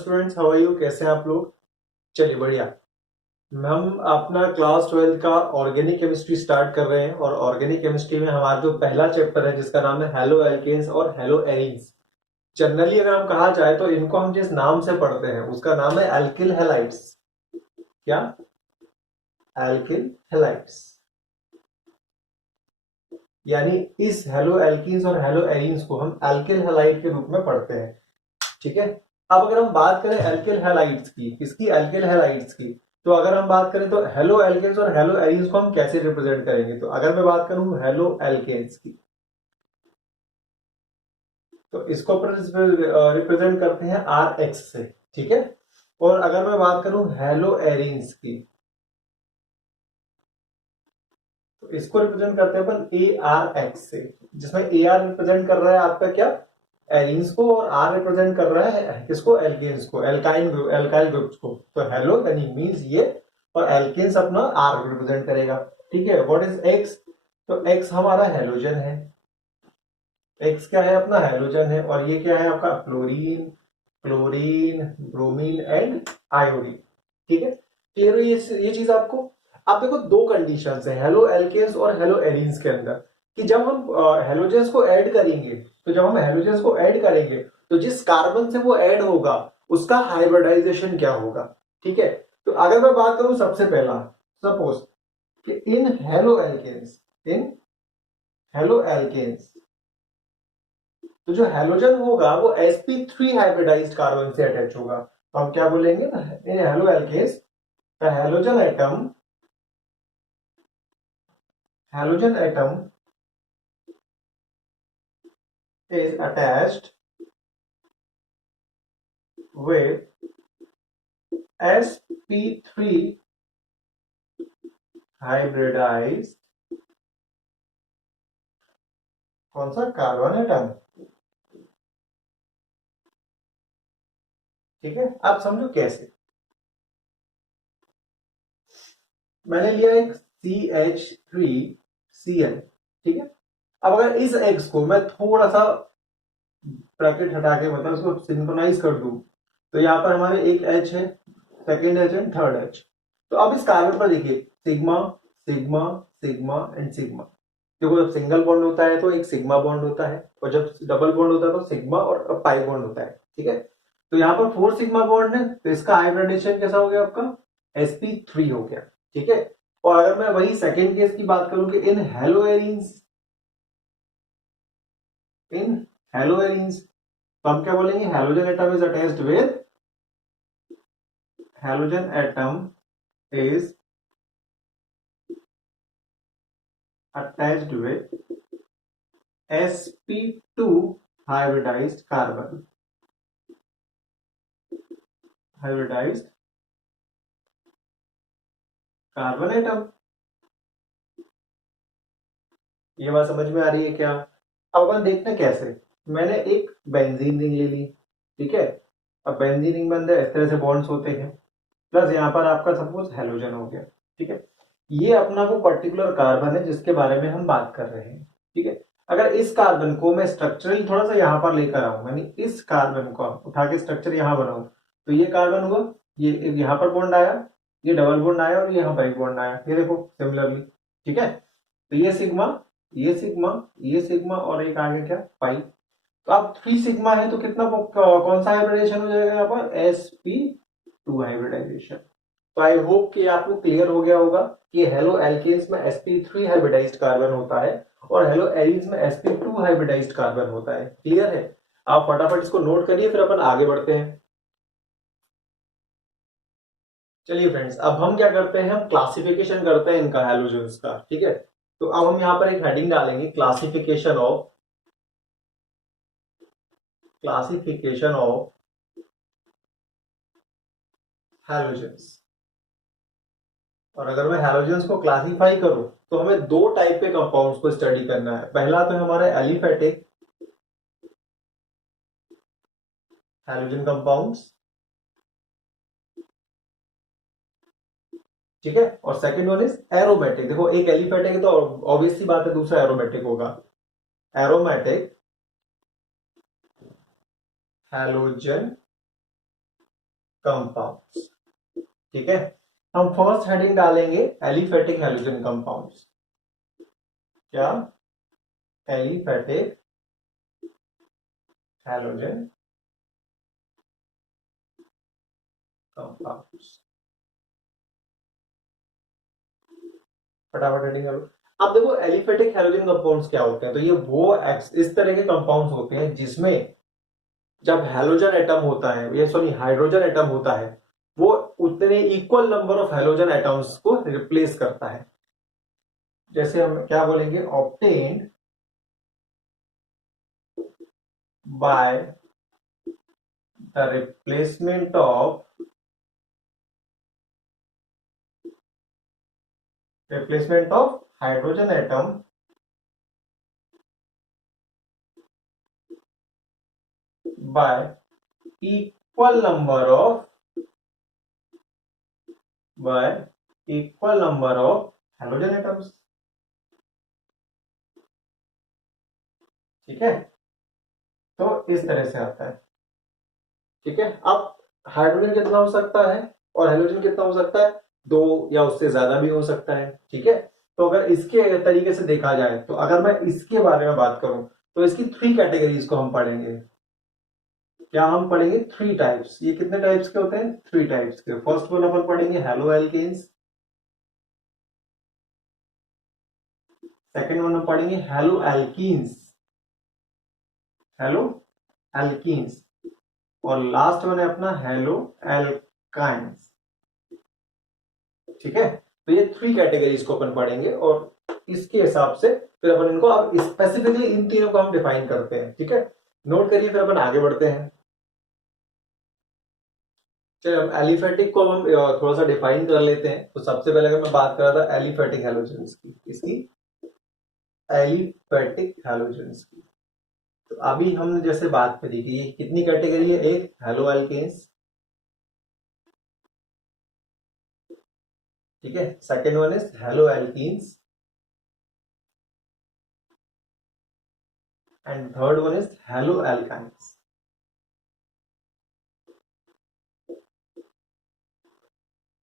Students, how are you? कैसे हैं आप लोग? चलिए बढ़िया। हम अपना क्लास 12 का ऑर्गेनिक केमिस्ट्री स्टार्ट कर रहे हैं और ऑर्गेनिक केमिस्ट्री में हमारा जो पहला चैप्टर है जिसका नाम है हेलो एल्केन्स और हेलो एरीन्स। जनरली अगर हम कहा जाए तो इनको हम जिस नाम से पढ़ते हैं उसका नाम है एल्किल हैलाइड्स। क्या? Alkyl halides. यानी इस हेलो एल्कीन्स और हेलो एरीन्स को हम एल्किल हैलाइड के रूप में पढ़ते हैं। ठीक है। अब अगर हम बात करें एल्किल हैलाइड्स की, किसकी? एल्किल हैलाइड्स की। तो अगर हम बात करें तो हेलो एल्केन्स और हेलो एरीन्स को हम कैसे रिप्रेजेंट करेंगे? तो अगर मैं बात करूं हेलो एल्केन्स की तो इसको रिप्रेजेंट करते हैं आर एक्स से। ठीक है। और अगर मैं बात करूं हेलो एरीन्स की तो इसको रिप्रेजेंट करते हैं अपन ए आर एक्स से, जिसमें ए आर रिप्रेजेंट कर रहा है आपका क्या? एरीन्स को, और आर रिप्रेजेंट कर रहा है किसको? एल्केन्स को, एल्काइल ग्रुप्स को। तो हेलो यानी मींस ये, और एल्केन्स अपना आर रिप्रेजेंट करेगा। ठीक है। What is x? तो एक्स हमारा हेलोजन है। एक्स क्या है? अपना हेलोजन है। और ये क्या है आपका? Fluorine, chlorine, bromine and iodine. ठीक है। क्लियर है ये चीज आपको? आप देखो दो कंडीशंस है हेलो एल्केन्स और हेलो एरीन्स के अंदर, कि जब हम हेलोजेंस को ऐड करेंगे, तो जब हम हेलोजेंस को ऐड करेंगे तो जिस कार्बन से वो ऐड होगा उसका हाइब्रिडाइजेशन क्या होगा? ठीक है। तो अगर मैं बात करूं सबसे पहला, सपोज कि इन हेलो एल्केन्स तो जो हेलोजन होगा वो sp3 हाइब्रिडाइज्ड कार्बन से अटैच होगा। तो हम क्या बोलेंगे? In haloalkanes the halogen atom is attached with sp3 hybridized कौन सा? Carbon atom. ठीक है। आप समझो कैसे। मैंने लिया एक CH3Cl। ठीक है। अब अगर इस एक्स को मैं थोड़ा सा ब्रैकेट हटा के मतलब उसको सिंक्रोनाइज कर दूं, तो यहां पर हमारे एक एच है, second H and third H. तो अब इस कार्बन पर देखिए sigma, sigma, sigma and sigma. देखो जब सिंगल बॉन्ड होता है तो एक सिग्मा बॉन्ड होता है, और जब डबल बॉन्ड होता है तो सिग्मा और पाई बॉन्ड होता है। ठीक है। तो यहाँ पर 4 सिग्मा बॉन्ड है, तो इसका हाइब्रिडेशन कैसा हो गया आपका? sp3 हो गया। ठीक है। और अगर मैं वही सेकेंड केस की बात करूं कि इन हेलो एरीन्स तो हम क्या बोलेंगे? Halogen atom is attached with halogen atom is attached with sp2 hybridized carbon atom. ये बात समझ में आ रही है क्या? अब अपन देखते हैं कैसे। मैंने एक बेंजीन रिंग ले ली। ठीक है। अब बेंजीन रिंग में अंदर इस तरह से बॉन्ड्स होते हैं, प्लस यहाँ पर आपका सपोज हेलोजन हो गया। ठीक है। ये अपना वो पर्टिकुलर कार्बन है जिसके बारे में हम बात कर रहे हैं। ठीक है। अगर इस कार्बन को मैं स्ट्रक्चरली थोड़ा सा यहां पर लेकर आऊं, यानी इस कार्बन को उठा के स्ट्रक्चर यहां बनाऊं, तो ये कार्बन हुआ, ये यहां पर बॉन्ड आया, ये डबल बॉन्ड आया और यहाँ पर एक बॉन्ड आया, ये देखो सिमिलरली। ठीक है। तो ये सिग्मा, ये सिग्मा, ये सिग्मा और एक आगे क्या? पाई। तो अब 3 सिग्मा है तो कितना कौन सा हाइब्रिडेशन हो जाएगा यहाँ पर? sp2 hybridisation. तो आई होप कि आपको क्लियर हो गया होगा कि हेलो एल्केन्स में sp3 हाइब्रिडाइज्ड कार्बन होता है और हेलो एरीन्स में sp2 हाइब्रिडाइज्ड कार्बन होता है। क्लियर है? आप फटाफट इसको नोट करिए, फिर अपन आगे बढ़ते हैं। चलिए फ्रेंड्स, अब हम क्या करते हैं? हम क्लासिफिकेशन करते हैं इनका, हैलोजन्स का। ठीक है। तो अब हम यहाँ पर एक हेडिंग डालेंगे, क्लासिफिकेशन ऑफ हैलोजन्स। और अगर मैं हैलोजन्स को क्लासिफाई करूं तो हमें दो टाइप के कंपाउंड्स को स्टडी करना है। पहला तो हमारा एलिफेटिक हैलोजन कंपाउंड्स। ठीक है। और सेकंड वन इज एरोमेटिक। देखो एक एलिफेटिक है तो ऑब्वियस सी बात है दूसरा एरोमेटिक होगा। Aromatic halogen compounds. ठीक है, हम फर्स्ट हेडिंग डालेंगे एलिफेटिक हैलोजन कंपाउंड्स। क्या? Aliphatic halogen compounds. फटाफट हेडिंग करो। अब देखो एलिफेटिक हैलोजन कंपाउंड्स क्या होते हैं, तो ये वो इस तरह के कंपाउंड्स होते हैं जिसमें जब हैलोजन एटम होता है, ये सॉरी हाइड्रोजन एटम होता है, वो उतने equal number of halogen atoms को रिप्लेस करता है। जैसे हम क्या बोलेंगे, obtained by the replacement of hydrogen atom y equal number of halogen atoms. ठीक है, तो इस तरह से आता है। ठीक है, अब हाइड्रोजन कितना हो सकता है और हेलोजन कितना हो सकता है, दो या उससे ज्यादा भी हो सकता है। ठीक है, तो अगर इसके तरीके से देखा जाए, तो अगर मैं इसके बारे में बात करूं, तो इसकी 3 कैटेगरीज को हम पढ़ेंगे। क्या हम पढ़ेंगे? 3 टाइप्स। ये कितने टाइप्स के होते हैं? 3 टाइप्स के। फर्स्ट वन अपन पढ़ेंगे हेलो एल्केन्स, सेकेंड वन में पढ़ेंगे हेलो एल्कीन्स, हेलो एल्कीन्स, और लास्ट वन है अपना हेलो एल्काइंस। ठीक है, तो ये 3 कैटेगरीज को अपन पढ़ेंगे और इसके हिसाब से फिर अपन इनको अब स्पेसिफिकली इन तीनों को हम डिफाइन करते हैं। ठीक है, नोट करिए, फिर अपन आगे बढ़ते हैं। चलिए हम एलिफेटिक को हम थोड़ा सा डिफाइन कर लेते हैं। तो सबसे पहले अगर मैं बात कर रहा था एलिफेटिक हैलोजेंस की, इसकी एलिफेटिक हैलोजेंस की, तो अभी हमने जैसे बात करी कि ये कितनी कैटेगरी है, एक हेलो एल्केन्स, ठीक है, second one is hello alkenes, and third one is hello alkynes.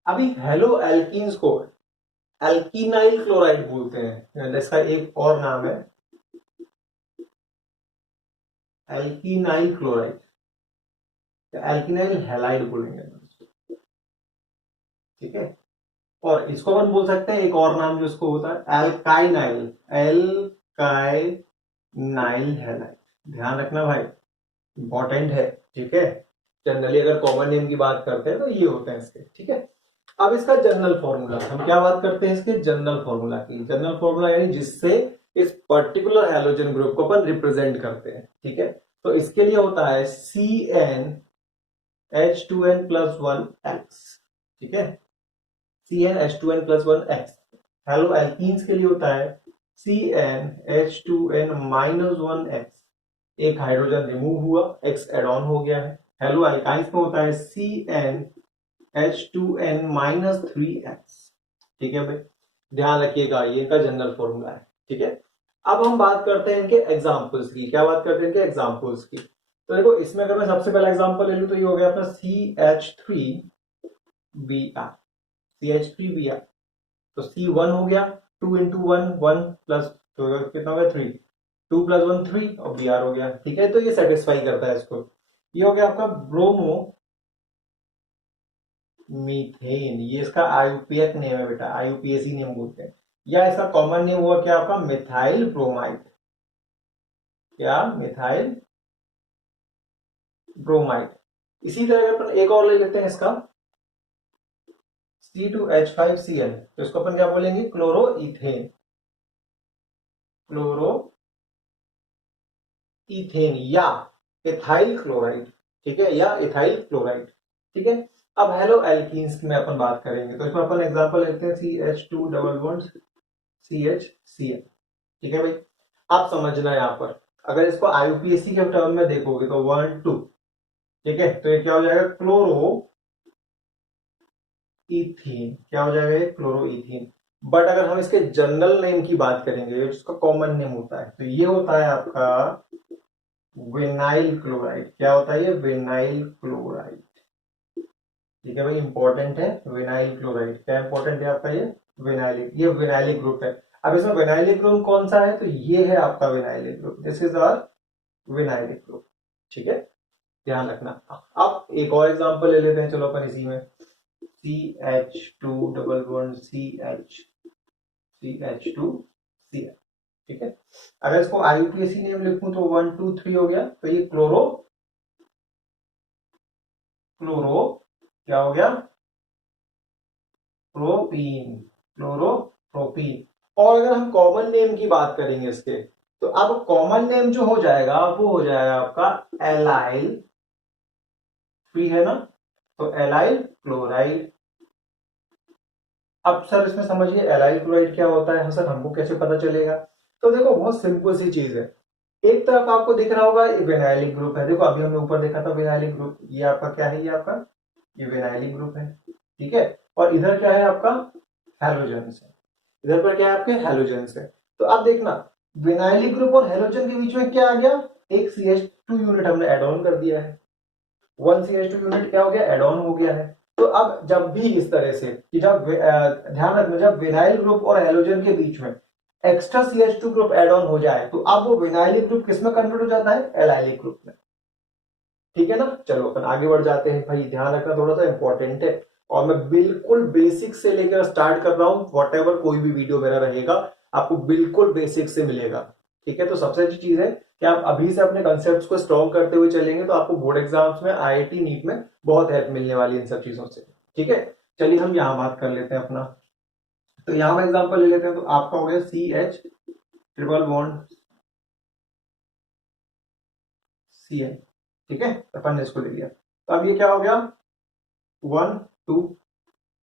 अभी हेलो एल्कीन्स को एल्कीनाइल क्लोराइड बोलते हैं, इसका एक और नाम है एल्कीनाइल क्लोराइड, एल्कीनाइल हैलाइड बोलेंगे। ठीक है, और इसको अपन बोल सकते हैं एक और नाम जो इसको होता है एल्काइनाइल, एल्काइनाइल हैलाइड। ध्यान रखना भाई, इंपॉर्टेंट है। ठीक है, जनरली अगर कॉमन नेम की बात करते हैं तो ये होते हैं इसके। ठीक है, अब इसका जनरल फॉर्मूला, हम क्या बात करते हैं इसके जनरल फॉर्मूला की। जनरल फॉर्मूला यानी जिससे इस पर्टिकुलर हैलोजन ग्रुप को अपन रिप्रेजेंट करते हैं। ठीक है, तो इसके लिए होता है CnH2n+1x। ठीक है, CnH2n+1x। हेलो एल्कीन्स के लिए होता है CnH2n-1x। एक हाइड्रोजन रिमूव हुआ, x एड ऑन हो गया है। हेलो एल्काइंस में होता है CnH2n-3x। ठीक है भाई, ध्यान रखिएगा, ये इनका जनरल फॉर्मूला है। ठीक है, अब हम बात करते हैं इनके एग्जांपल्स की। क्या बात करते हैं इनके एग्जांपल्स की? तो देखो इसमें अगर मैं सबसे पहला एग्जांपल ले लूं तो ये हो गया अपना CH3Br, CH3Br। तो C1 हो गया, 2 इंटू 1 1 प्लस तो कितना हो गया 3, 2 + 1 3 और Br हो गया। ठीक है, तो ये सेटिस्फाई करता है इसको। ये हो गया आपका ब्रोमो मीथेन, ये इसका आईयूपीएक नेम है बेटा, आईयूपीएसी नेम बोलते हैं, या इसका कॉमन नेम हुआ क्या आपका मिथाइल ब्रोमाइड। क्या? Methyl bromide. इसी तरह अपन एक और ले लेते हैं इसका C2H5Cl, तो इसको अपन क्या बोलेंगे क्लोरोइथेन, क्लोरो इथेन या इथाइल क्लोराइड। ठीक है, या इथाइल क्लोराइड। ठीक है, अब हेलो एल्कीन्स में अपन बात करेंगे, तो इसमें अपन एग्जांपल लेते हैं CH2 CH ठीक है भाई, आप समझना यहां पर, अगर इसको आईयूपीएसी के टर्म में देखोगे तो 1 2। ठीक है, तो ये क्या हो जाएगा क्लोरो इथीन, क्या हो जाएगा ये क्लोरो इथीन। बट अगर हम इसके जनरल नेम की बात करेंगे, जिसका कॉमन नेम होता है, तो ये होता है आपका विनाइल क्लोराइड। क्या होता है ये? Vinyl chloride. ठीक है भाई, इंपॉर्टेंट है विनाइल क्लोराइड। क्या इंपॉर्टेंट है आपका ये विनाइलिक, ये विनाइलिक ग्रुप है। अब इसमें विनाइलिक ग्रुप कौन सा है, तो ये है आपका vinylic group, this is our vinylic group. ठीक है, ध्यान रखना। अब एक और एग्जांपल ले लेते हैं, चलो अपन इसी में, CH2 डबल बॉन्ड CH2 ठीक है। अगर इसको IUPAC नेम लिखूं तो 1 2 3 हो गया, तो ये क्लोरो क्लोरो क्या हो गया, प्रोपीन, क्लोरोप्रोपीन। और अगर हम कॉमन नेम की बात करेंगे इसके, तो अब कॉमन नेम जो हो जाएगा वो हो जाएगा आपका एलाइल, फ्री है ना, तो एलाइल क्लोराइड। अब सर इसमें समझिए एलाइल क्लोराइड क्या होता है, हाँ सर हमको कैसे पता चलेगा। तो देखो बहुत सिंपल सी चीज है, एक तरफ आपको दिख रहा होगा ये विनाइलिक ग्रुप है, देखो अभी हमने ऊपर देखा था विनाइलिक ग्रुप, ये आपका क्या है, ये आपका ये विनाइलिक ग्रुप है। ठीक है, और इधर क्या है आपका हैलोजेंस है, इधर पर क्या है आपके हैलोजेंस है। तो अब देखना विनाइलिक ग्रुप और हैलोजन के बीच में क्या आ गया, एक CH2 यूनिट हमने एड ऑन कर दिया है, 1 CH2 यूनिट क्या हो गया, एड ऑन हो गया है। तो अब जब भी इस तरह से कि जब ध्यान रखना, जब विनाइल ग्रुप और हैलोजन के बीच में extra CH2 group add on हो जाए, तो अब वो विनाइलिक ग्रुप किसमें कन्वर्ट हो जाता है, एलाइलिक ग्रुप में। ठीक है ना, चलो अपन आगे बढ़ जाते हैं भाई, ध्यान रखना थोड़ा सा इंपॉर्टेंट है। और मैं बिल्कुल बेसिक से लेकर स्टार्ट कर रहा हूं, वॉट एवर कोई भी वीडियो मेरा रहेगा आपको बिल्कुल बेसिक से मिलेगा। ठीक है, तो सबसे अच्छी चीज है कि आप अभी से अपने कंसेप्ट को स्ट्रॉन्ग करते हुए चलेंगे, तो आपको बोर्ड एग्जाम्स में, IIT नीट में बहुत हेल्प मिलने वाली है इन सब चीजों से। ठीक है, चलिए हम यहां बात कर लेते हैं अपना, तो यहां हम एग्जाम्पल ले लेते हैं। तो आपका हो गया CH ट्रिपल बॉन्ड Cl, ठीक है, अपन ने इसको ले लिया। तो अब ये क्या हो गया 1 2,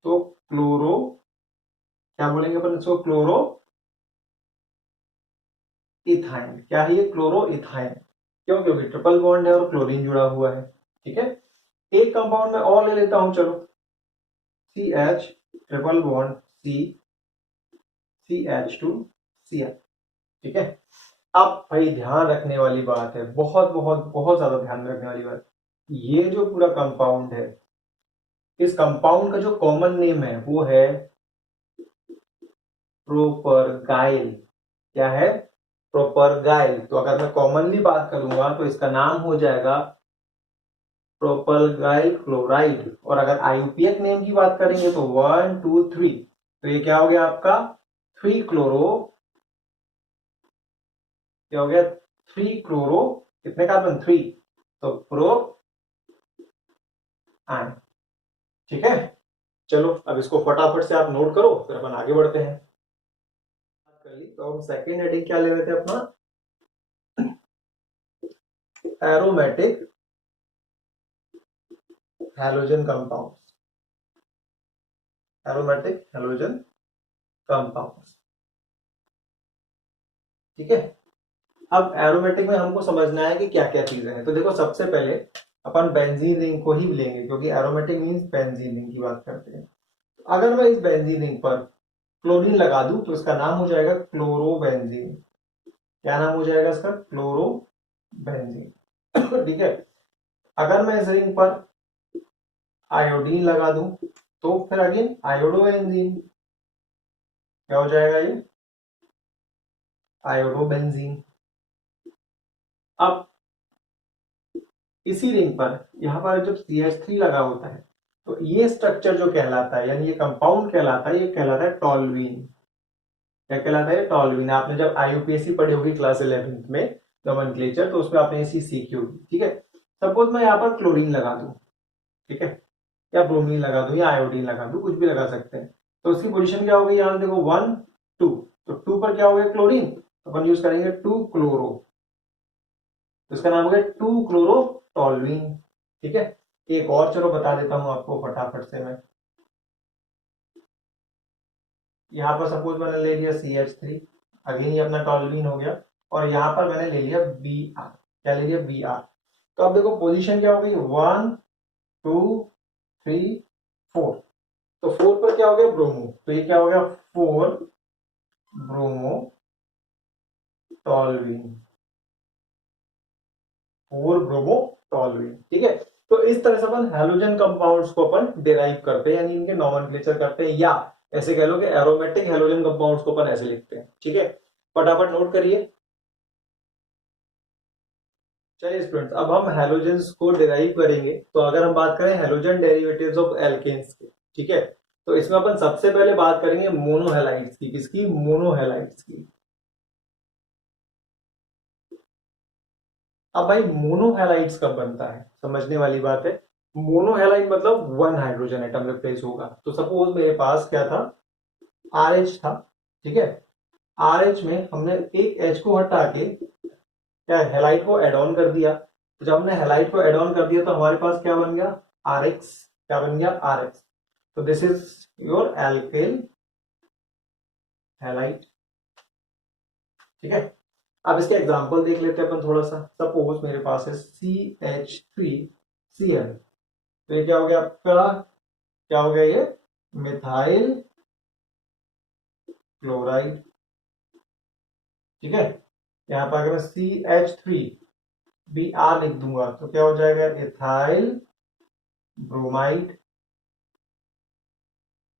तो क्लोरो, क्या बोलेंगे अपन इसको, क्लोरो इथाइन। क्या है ये, क्लोरो इथाइन। क्यों, क्योंकि ट्रिपल बॉन्ड है और क्लोरीन जुड़ा हुआ है। ठीक है, एक कंपाउंड में और ले लेता हूं, चलो CH triple bond C CH2Cl। ठीक है, अब भाई ध्यान रखने वाली बात है, बहुत बहुत बहुत ज्यादा ध्यान रखने वाली बात, ये जो पूरा कंपाउंड है, इस कंपाउंड का जो कॉमन नेम है वो है प्रोपरगाइल। क्या है, प्रोपरगाइल। तो अगर मैं कॉमनली बात करूंगा तो इसका नाम हो जाएगा प्रोपरगाइल क्लोराइड। और अगर IUPAC नेम की बात करेंगे तो 1 2 3, तो ये क्या हो गया आपका 3 क्लोरो, क्या हो गया 3 क्लोरो, कितने कार्बन 3, तो प्रो आयन। ठीक है, चलो अब इसको फटाफट से आप नोट करो, फिर अपन आगे बढ़ते हैं। कर ली, तो हम सेकेंड हेडिंग क्या ले रहे थे अपना, aromatic halogen compound, aromatic halogen compound. ठीक है, अब एरोमेटिक में हमको समझना है कि क्या क्या चीजें हैं। तो देखो सबसे पहले अपन बेंजीन रिंग को ही लेंगे, क्योंकि एरोमेटिक मींस बेंजीन रिंग की बात करते हैं। अगर मैं इस बेंजीन रिंग पर क्लोरीन लगा दूं तो इसका नाम हो जाएगा क्लोरोबेंजीन। क्या नाम हो जाएगा इसका, क्लोरोबेंजीन। ठीक है, अगर मैं इस रिंग पर आयोडीन लगा दूं तो फिर अगेन आयोडोबेंजीन, क्या हो जाएगा ये, आयोडोबेंजीन। अब इसी रिंग पर यहां पर जब CH3 लगा होता है, तो ये स्ट्रक्चर जो कहलाता है, यानी ये कंपाउंड कहलाता है, ये कहलाता है टॉल्यूइन। क्या कहलाता है, टॉल्यूइन। आपने जब IUPAC पढ़ी होगी क्लास 11th में नोमेनक्लेचर, तो उसमें आपने ये चीज सीखी होगी। ठीक है, सपोज मैं यहाँ पर क्लोरीन लगा दूं, ठीक है, या ब्रोमीन लगा दूं या आयोडीन लगा दूं, कुछ भी लगा सकते हैं। तो उसकी पोजीशन क्या होगी, यहाँ देखो 1 2, तो 2 पर क्या हो गया क्लोरीन, तो अपन यूज करेंगे 2 क्लोरो, तो इसका नाम हो गया 2 क्लोरो टॉल्यूइन। ठीक है, एक और चलो बता देता हूं आपको फटाफट से मैं, यहाँ पर सपोज मैंने ले लिया CH3, अगेन ये अपना टॉल्यूइन हो गया, और यहाँ पर मैंने ले लिया Br। क्या ले लिया, Br। तो अब देखो पोजीशन क्या हो गई, 1 2 3 4, तो 4 पर क्या हो गया ब्रोमो, तो ये क्या हो गया 4 ब्रोमो टॉल्यूइन, 4 ब्रोमो टॉल्यूइन। ठीक है, तो इस तरह से अपन हेलोजन कंपाउंड्स को अपन डिराइव करते हैं, यानी इनके नॉमेनक्लेचर करते हैं, या ऐसे कह लो कि एरोमेटिक हेलोजन कंपाउंड्स को अपन ऐसे लिखते हैं। ठीक है, फटाफट नोट करिए। चलिए स्टूडेंट्स, अब हम हेलोजेंस को डिराइव करेंगे। तो अगर हम बात करें हेलोजन डेरिवेटिव्स ऑफ एल्केन्स के, ठीक है, तो इसमें अपन सबसे पहले बात करेंगे मोनोहेलाइड्स की। किसकी? मोनोहेलाइड्स की। अब भाई मोनोहेलाइड्स कब बनता है, समझने वाली बात है। मोनोहेलाइड मतलब वन हाइड्रोजन एटम रिप्लेस होगा। तो सपोज मेरे पास क्या था, आर एच था, ठीक है, आर एच में हमने एक एच को हटा के क्या हेलाइड को एड ऑन कर दिया। तो जब हमने हेलाइड को एड ऑन कर दिया तो हमारे पास क्या बन गया, आर एक्स। क्या बन गया? R X. तो this is your alkyl halide. ठीक है, अब इसके एग्जांपल देख लेते हैं अपन थोड़ा सा। सपोज मेरे पास है CH3Cl। तो ये क्या हो गया आपका, क्या हो गया ये, मिथाइल क्लोराइड। ठीक है, यहां पर अगर मैं CH3Br लिख दूंगा तो क्या हो जाएगा, इथाइल ब्रोमाइड।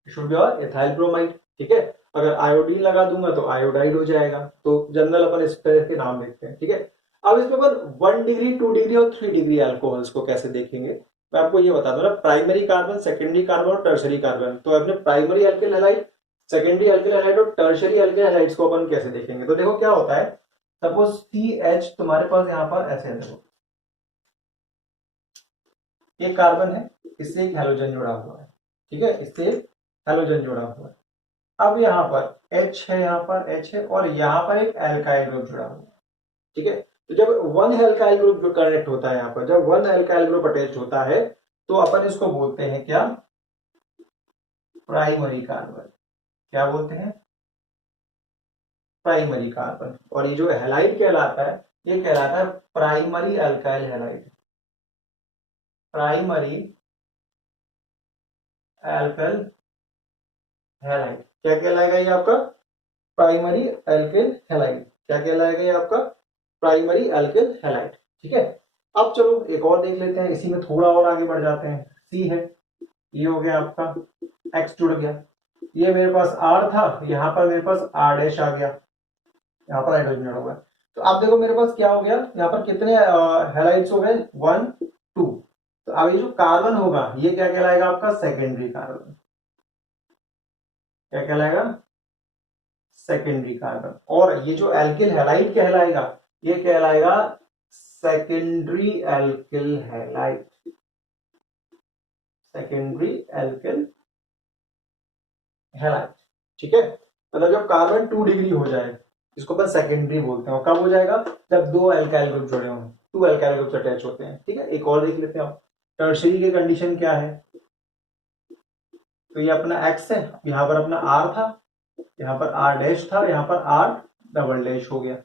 शुड बी और इथाइल ब्रोमाइड। ठीक है, अगर आयोडीन लगा दूंगा तो आयोडाइड हो जाएगा। तो जनरल अपन इस तरह के नाम लिखते हैं। ठीक है, अब इसमें अपन 1 डिग्री 2 डिग्री और 3 डिग्री अल्कोहल्स को कैसे देखेंगे, मैं आपको ये बता दूं ना। प्राइमरी कार्बन, सेकेंडरी कार्बन और टर्शरी कार्बन। तो अपने primary alkyl halide, secondary alkyl halide और टर्शरी अल्किल हैलाइड्स को अपन कैसे देखेंगे। तो देखो क्या होता है, सपोज CH तुम्हारे पास यहां पर ऐसे है, देखो एक कार्बन है, इससे एक हैलोजन जुड़ा हुआ है। ठीक है, इससे एक हैलोजन जुड़ा हुआ है। अब यहाँ पर H है, यहाँ पर H है, और यहाँ पर एक एल्काइल ग्रुप जुड़ा हुआ है। ठीक है, तो जब वन एल्काइल ग्रुप जो कनेक्ट होता है, यहाँ पर जब वन एल्काइल ग्रुप अटैच होता है तो अपन इसको बोलते हैं क्या, प्राइमरी कार्बन। क्या बोलते हैं? Primary carbon. और ये जो हैलाइड कहलाता है, ये कहलाता है primary alkyl halide. Primary alkyl halide क्या कहलाएगा ये आपका, प्राइमरी एल्किल हैलाइड। क्या कहलाएगा ये आपका, प्राइमरी एल्किल हैलाइड। ठीक है, अब चलो एक और देख लेते हैं, इसी में थोड़ा और आगे बढ़ जाते हैं। सी है, ये हो गया आपका, एक्स जुड़ गया, ये मेरे पास आर था, यहाँ पर मेरे पास आर डैश आ गया, यहाँ पर हाइड्रोजन जुड़ा हुआ है। तो आप देखो मेरे पास क्या हो गया, यहाँ पर कितने हैलाइड्स हो गए, 1 2। तो अब ये जो कार्बन होगा ये क्या कहलाएगा आपका, सेकेंडरी कार्बन। क्या कहलाएगा, सेकेंडरी कार्बन। और ये जो एल्किल हैलाइड कहलाएगा, ये कहलाएगा secondary alkyl halide. Secondary alkyl halide. ठीक है, मतलब जब कार्बन 2 डिग्री हो जाए इसको अपन सेकेंडरी बोलते हैं। और कब हो जाएगा, जब दो एल्काइल ग्रुप जुड़े हों, 2 एल्काइल ग्रुप अटैच होते हैं। ठीक है, एक और देख लेते हैं आप, टर्शरी की कंडीशन क्या है। तो ये अपना एक्स है, यहां पर अपना आर था, यहाँ पर आर डैश था, यहाँ पर आर डबल डैश हो गया।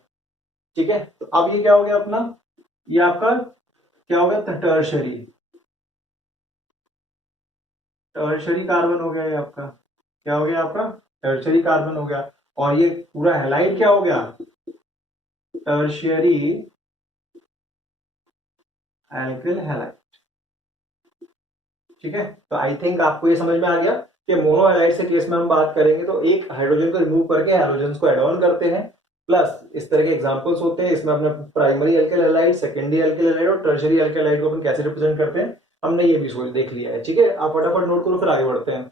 ठीक है, तो अब ये क्या हो गया अपना, ये आपका क्या हो गया, टर्शरी। टर्शरी कार्बन हो गया ये आपका। क्या हो गया आपका, टर्शरी कार्बन हो गया। और ये पूरा हैलाइड क्या हो गया, टर्शियरी एल्किल हैलाइड। ठीक है, तो आई थिंक आपको ये समझ में आ गया कि मोनो हैलाइड से केस में हम बात करेंगे तो एक हाइड्रोजन को रिमूव करके हैलोजन को एड ऑन करते हैं। प्लस इस तरह के एग्जांपल्स होते हैं, इसमें अपने primary alkyl halide, secondary alkyl halide और टर्शियरी एल्किल हैलाइड को अपन कैसे रिप्रेजेंट करते हैं, हमने ये भी सोच देख लिया है। ठीक है, आप फटाफट नोट करो फिर आगे बढ़ते हैं।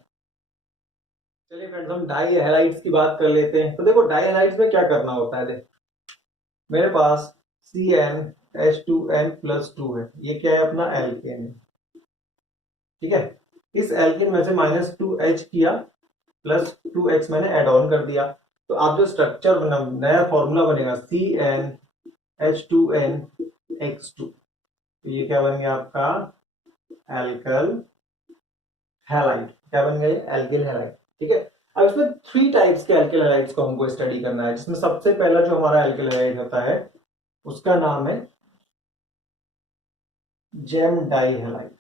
चलिए फ्रेंड्स, हम डाई हैलाइड्स की बात कर लेते हैं। तो देखो डाई हैलाइड्स में क्या करना होता है, देखो मेरे पास CnH2n+2 है, ये क्या है अपना एल्केन है। ठीक है, इस एल्किन में से -2H किया, +2X मैंने एड ऑन कर दिया। तो आप जो स्ट्रक्चर बना, नया फॉर्मूला बनेगा CnH2nX2। तो ये क्या बन गया आपका, एल्कल हैलाइड। क्या बन गया, एल्किल हैलाइड। ठीक है, अब इसमें 3 टाइप्स के एल्किल हैलाइड्स को हमको स्टडी करना है, जिसमें सबसे पहला जो हमारा एल्किल हैलाइड होता है उसका नाम है जेम डाई हैलाइड।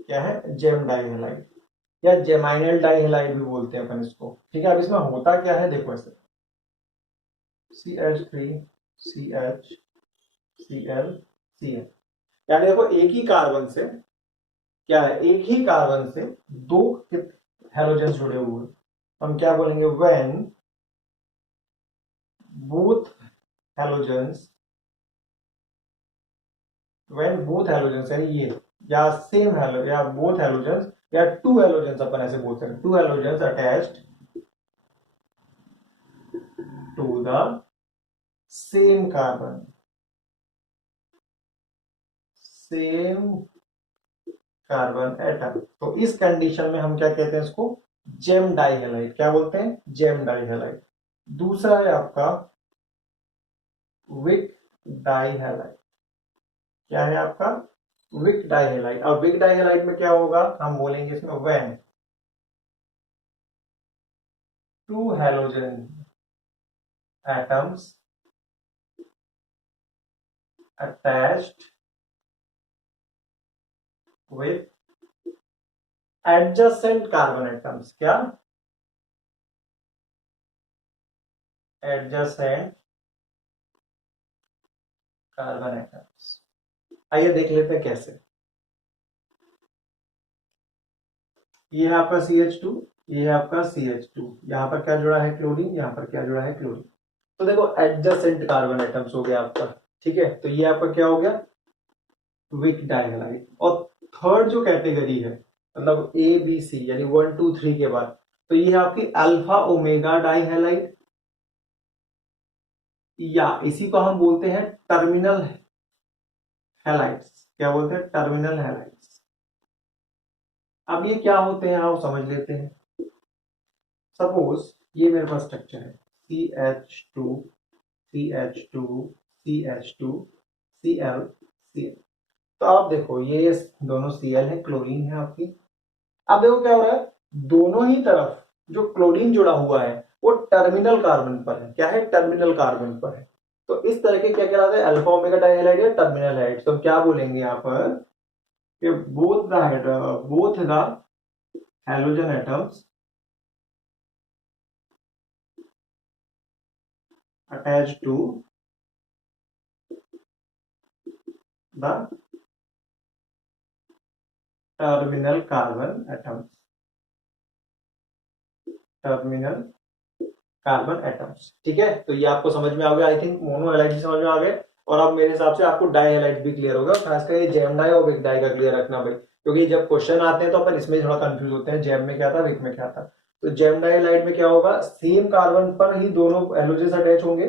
क्या है, जेम डाई हैलाइड या जेमाइनल डाई हैलाइड भी बोलते हैं अपन इसको। ठीक है, अब इसमें होता क्या है, देखो ऐसे CH3 CH Cl Cl। यानी देखो एक ही कार्बन से क्या है, एक ही कार्बन से दो हेलोजन जुड़े हुए हैं। हम क्या बोलेंगे, when both halogens, when both halogens यानी ये, या सेम हेलो या बोथ हेलोजेंस या टू हेलोजेंस, अपन ऐसे बोलते हैं, two halogens attached to the same carbon, same carbon atom, तो इस कंडीशन में हम क्या कहते हैं इसको, जेम डाइहेलाइड। क्या बोलते हैं, जेम डाइहेलाइड। दूसरा है आपका विक डाइहेलाइड। क्या है आपका, विक डाइहेलाइड। और विक डाइहेलाइड में क्या होगा, हम बोलेंगे इसमें when two halogen atoms attached with adjacent carbon atoms. क्या, एडजेसेंट कार्बन एटम्स। आइए देख लेते हैं कैसे। ये है आपका CH2, ये है आपका CH2, यहां पर क्या जुड़ा है, क्लोरीन, यहां पर क्या जुड़ा है, क्लोरीन। तो देखो एडजेसेंट कार्बन एटम्स हो गया आपका, ठीक है। तो ये आपका क्या हो गया, विक डाइहेलाइड। और थर्ड जो कैटेगरी है, मतलब ABC यानी 1 2 3 के बाद, तो ये है आपकी अल्फा ओमेगा डाइहेलाइड, या इसी को हम बोलते हैं टर्मिनल हैलाइड्स। क्या बोलते हैं, टर्मिनल हैलाइड्स। अब ये क्या होते हैं आप समझ लेते हैं। सपोज ये मेरे पास स्ट्रक्चर है CH2 CH2 CH2 Cl Cl। तो आप देखो ये दोनों Cl है, क्लोरीन है आपकी। अब देखो क्या हो रहा है, दोनों ही तरफ जो क्लोरीन जुड़ा हुआ है वो टर्मिनल कार्बन पर है। क्या है, टर्मिनल कार्बन पर है। तो इस तरह के क्या कहलाते हैं, अल्फा ओमेगा डाइहाइलाइड या टर्मिनल हाइड्स। तो क्या बोलेंगे यहाँ पर कि both the halogen atoms attached to the terminal carbon atoms, terminal carbon atoms. ठीक है, तो ये आपको समझ में आ गया। आई थिंक मोनो हैलाइड समझ में आ गए। और अब मेरे हिसाब से आपको डाई हैलाइड भी क्लियर होगा, खासकर ये जेम डाई और विक डाई का क्लियर रखना भाई, क्योंकि जब क्वेश्चन आते हैं तो अपन इसमें थोड़ा कंफ्यूज होते हैं, जेम में क्या था, विक में क्या था। तो जेम डाई हैलाइड में क्या होगा, सेम कार्बन पर ही दोनों हेलोजेंस अटैच होंगे।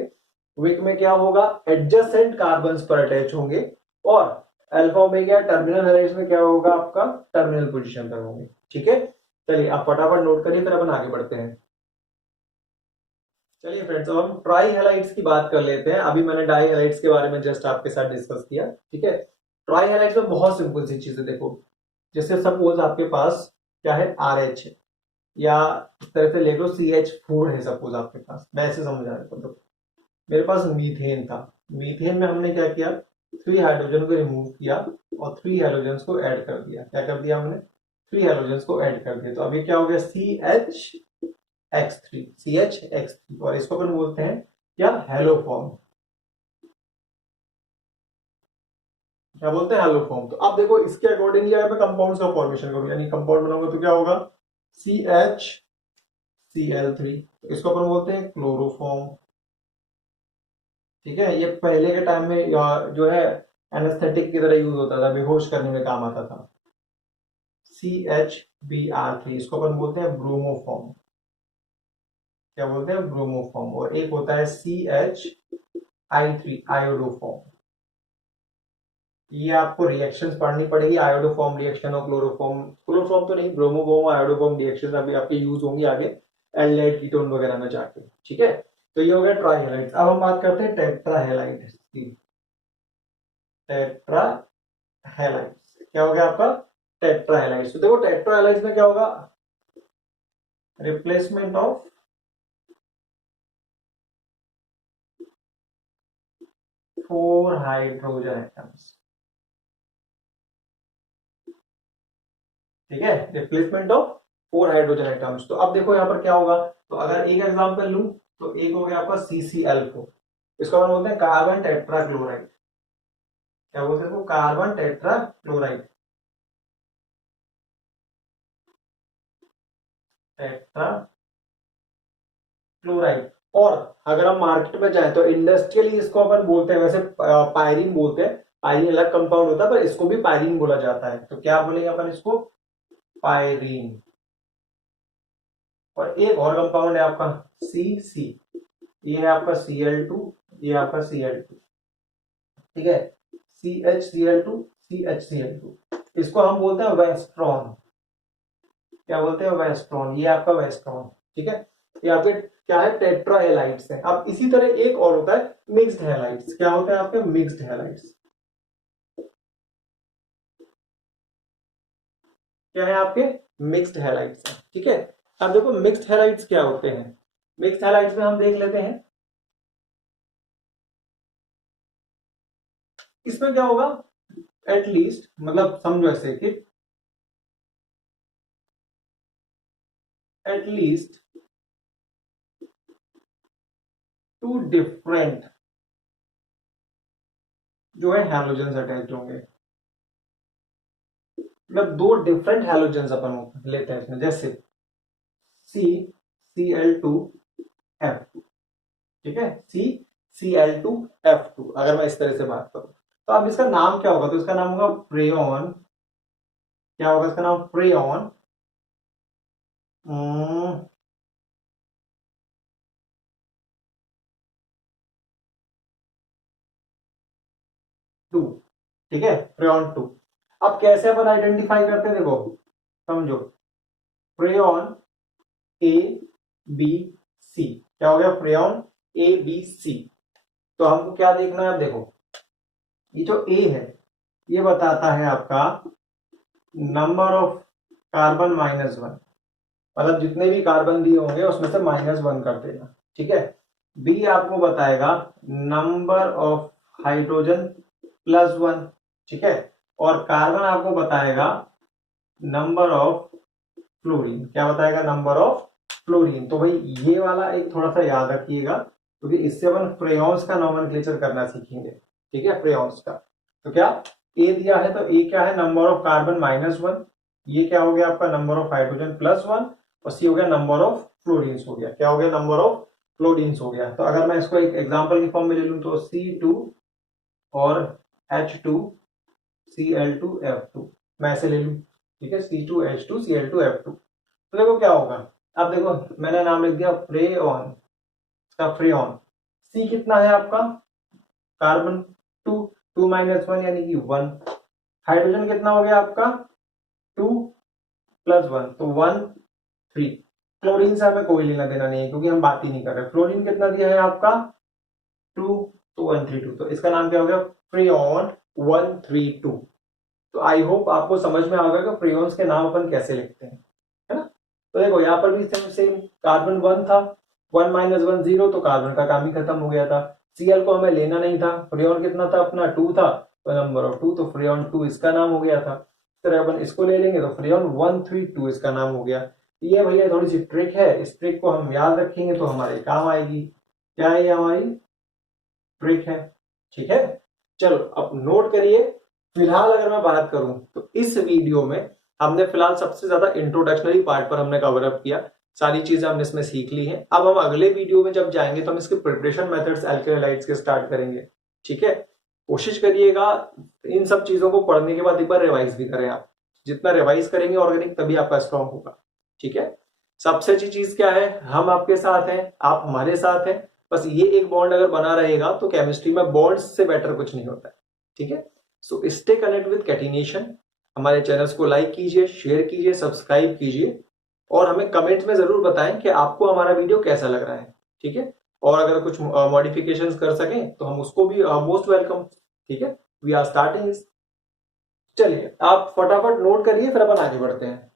विक में क्या होगा, एडजेसेंट कार्बन पर अटैच होंगे। और अल्फा ओमेगा टर्मिनल हैलाइड्स में क्या होगा, आपका टर्मिनल पोजीशन पर होंगे। ठीक है, चलिए आप फटाफट नोट करिए, फिर अपन आगे बढ़ते हैं। चलिए फ्रेंड्स, अब हम ट्राई हेलाइट्स की बात कर लेते हैं। अभी मैंने डाई हेलाइट्स के बारे में जस्ट आपके साथ डिस्कस किया, ठीक है। ट्राई हेलाइट्स में बहुत सिंपल सी चीजें देखो, जैसे सपोज आपके पास क्या है, RH है, या इस तरह से ले लो CH4 है सपोज आपके पास। मैं ऐसे समझा रहा हूँ, तो मेरे पास मीथेन था। मीथेन में हमने क्या किया, 3 हाइड्रोजन को रिमूव किया और 3 हेलोजन को ऐड कर दिया। क्या कर दिया हमने, 3 हेलोजन को ऐड कर दिया। तो अभी क्या हो गया, CH3 और इसको अपन बोलते हैं क्या, हेलो फॉर्म। क्या बोलते हैं, हेलो फॉर्म। तो अब देखो इसके अकॉर्डिंगली अगर मैं कंपाउंड्स का फॉर्मेशन करूं, यानी कंपाउंड बनाऊंगा, तो क्या होगा, CHCl3, तो इसको अपन बोलते हैं क्लोरोफॉर्म। ठीक है, ये पहले के टाइम में जो है एनेस्थेटिक की तरह यूज होता था, बेहोश करने में काम आता था। CHBr3, इसको अपन बोलते हैं ब्रोमोफॉर्म। क्या बोलते हैं, ब्रोमोफॉर्म। और एक होता है CHI3, आयोडोफॉर्म। ये आपको रिएक्शंस पढ़नी पड़ेगी, आयोडोफॉर्म रिएक्शन और क्लोरोफॉर्म, क्लोरोफॉर्म तो नहीं, ब्रोमोफॉर्म आयोडोफॉर्म रिएक्शन अभी आपके यूज होंगी आगे एल्डिहाइड कीटोन वगैरह में जाके। ठीक है, तो ये हो गया ट्राइहेलाइड्स। अब हम बात करते हैं टेट्राहेलाइड्स की। टेट्राहेलाइड्स क्या हो गया आपका, टेट्राहेलाइड्स। तो देखो टेट्राहेलाइड्स में क्या होगा, रिप्लेसमेंट ऑफ 4 हाइड्रोजन एटम्स। ठीक है, रिप्लेसमेंट ऑफ 4 हाइड्रोजन एटम्स। तो अब देखो यहाँ पर क्या होगा, तो अगर एक एग्जांपल लूं, तो एक हो गया आपका CCl4, इसको हम बोलते हैं कार्बन टेट्राक्लोराइड। क्या बोलते हैं इसको, carbon tetra chloride, tetra chloride. और अगर हम मार्केट में जाए तो इंडस्ट्रियली इसको अपन बोलते हैं, वैसे पायरीन बोलते हैं, पायरीन अलग कंपाउंड होता है पर इसको भी पायरीन बोला जाता है। तो क्या बोलेंगे अपन इसको, पायरीन। और एक और कंपाउंड है आपका सी, ये है आपका Cl2, ये आपका Cl2, ठीक है, CHCl2, CHCl2, इसको हम बोलते हैं वेस्ट्रॉन। क्या बोलते हैं, वेस्ट्रॉन, ये आपका वेस्ट्रॉन, ठीक है। ये आपके क्या है, टेट्रा हैलाइड्स है। अब इसी तरह एक और होता है मिक्स्ड हैलाइड्स। क्या होते हैं आपके मिक्स्ड हैलाइड्स, क्या है आपके मिक्स्ड हैलाइड्स है, ठीक है। अब देखो मिक्स्ड हैलाइड्स क्या होते हैं, मिक्स्ड हैलाइड्स में हम देख लेते हैं। इसमें क्या होगा, एटलीस्ट मतलब समझो ऐसे कि एटलीस्ट टू डिफरेंट जो है हैलोजेंस अटैच होंगे। मतलब दो डिफरेंट हैलोजेंस अपन लेते हैं इसमें, जैसे CCl2F2, ठीक है, CCl2F2। अगर मैं इस तरह से बात करूं तो अब इसका नाम क्या होगा, तो इसका नाम होगा फ्रेऑन। क्या होगा इसका नाम, फ्रेऑन 2, ठीक है, फ्रेऑन 2। अब कैसे अपन आइडेंटिफाई करते हैं, देखो समझो, फ्रेऑन ABC, क्या हो गया, फ्रेऑन ABC। तो हमको क्या देखना है, अब देखो ये जो A है ये बताता है आपका नंबर ऑफ कार्बन -1, मतलब जितने भी कार्बन दिए होंगे उसमें से -1 कर देना, ठीक है। बी आपको बताएगा नंबर ऑफ हाइड्रोजन +1, ठीक है। और कार्बन आपको बताएगा नंबर ऑफ फ्लोरीन, क्या बताएगा, नंबर ऑफ फ्लोरीन। तो भाई ये वाला एक थोड़ा सा याद रखिएगा, क्योंकि इससे अपन फ्रेयॉन्स का नॉमेनक्लेचर करना सीखेंगे, ठीक है, फ्रेयॉन्स का। तो क्या ए दिया है, तो ए क्या है, नंबर ऑफ कार्बन -1, ये क्या हो गया आपका, नंबर ऑफ हाइड्रोजन +1, और सी हो गया नंबर ऑफ फ्लोरीन्स हो गया, क्या हो गया, नंबर ऑफ फ्लोरीन्स हो गया। तो अगर मैं इसको एक एग्जांपल की फॉर्म में ले लूं तो C2 और H2Cl2F2, मैं ऐसे ले लूं, ठीक है, C2H2Cl2F2। तो देखो क्या होगा, अब देखो मैंने नाम लिख दिया फ्रेऑन, इसका फ्रेऑन। सी कितना है आपका, कार्बन 2, 2 -1 यानी कि 1। हाइड्रोजन कितना हो गया आपका, 2 + 1 तो 1 3। क्लोरीन से हमें कोई लेना देना नहीं है क्योंकि हम बात ही नहीं कर रहे। फ्लोरीन कितना दिया है आपका, 2, तो 132, तो इसका नाम क्या हो गया, फ्रेऑन 132। तो आई होप आपको समझ में आ गया कि फ्रेऑन्स के नाम अपन कैसे लिखते हैं, है ना। तो देखो यहाँ पर भी सेम सेम, कार्बन 1 था, 1 -1 0, तो कार्बन का काम ही खत्म हो गया था। Cl को हमें लेना नहीं था, फ्रेऑन कितना था अपना, 2 था, तो नंबर ऑफ 2, तो फ्रेऑन 2 इसका नाम हो गया था। इस तरह अपन इसको ले लेंगे तो फ्रेऑन 132 इसका नाम हो गया। ये भैया थोड़ी सी ट्रिक है, इस ट्रिक को हम याद रखेंगे तो हमारे काम आएगी। क्या है, ये हमारी ट्रिक है, ठीक है। चलो अब नोट करिए। फिलहाल अगर मैं बात करूं तो इस वीडियो में हमने फिलहाल सबसे ज्यादा इंट्रोडक्शनरी पार्ट पर हमने कवर अप किया, सारी चीजें हमने इसमें सीख ली हैं। अब हम अगले वीडियो में जब जाएंगे तो हम इसके प्रिपरेशन मेथड्स एल्केलाइट्स के स्टार्ट करेंगे, ठीक है। कोशिश करिएगा इन सब चीजों को पढ़ने के बाद एक बार रिवाइज भी करें आप। जितना रिवाइज करेंगे ऑर्गेनिक तभी आपका स्ट्रॉन्ग होगा, ठीक है। सबसे अच्छी चीज क्या है, हम आपके साथ हैं, आप हमारे साथ हैं। बस ये एक बॉन्ड अगर बना रहेगा तो केमिस्ट्री में बॉन्ड्स से बेटर कुछ नहीं होता है, ठीक है। So stay connect with catenation. हमारे चैनल्स को लाइक कीजिए, शेयर कीजिए, सब्सक्राइब कीजिए, और हमें कमेंट्स में जरूर बताएं कि आपको हमारा वीडियो कैसा लग रहा है, ठीक है। और अगर कुछ मॉडिफिकेशंस कर सकें तो हम उसको भी मोस्ट वेलकम, ठीक है। We are starting. चलिए आप फटाफट नोट करिए, फिर अपन आगे बढ़ते हैं।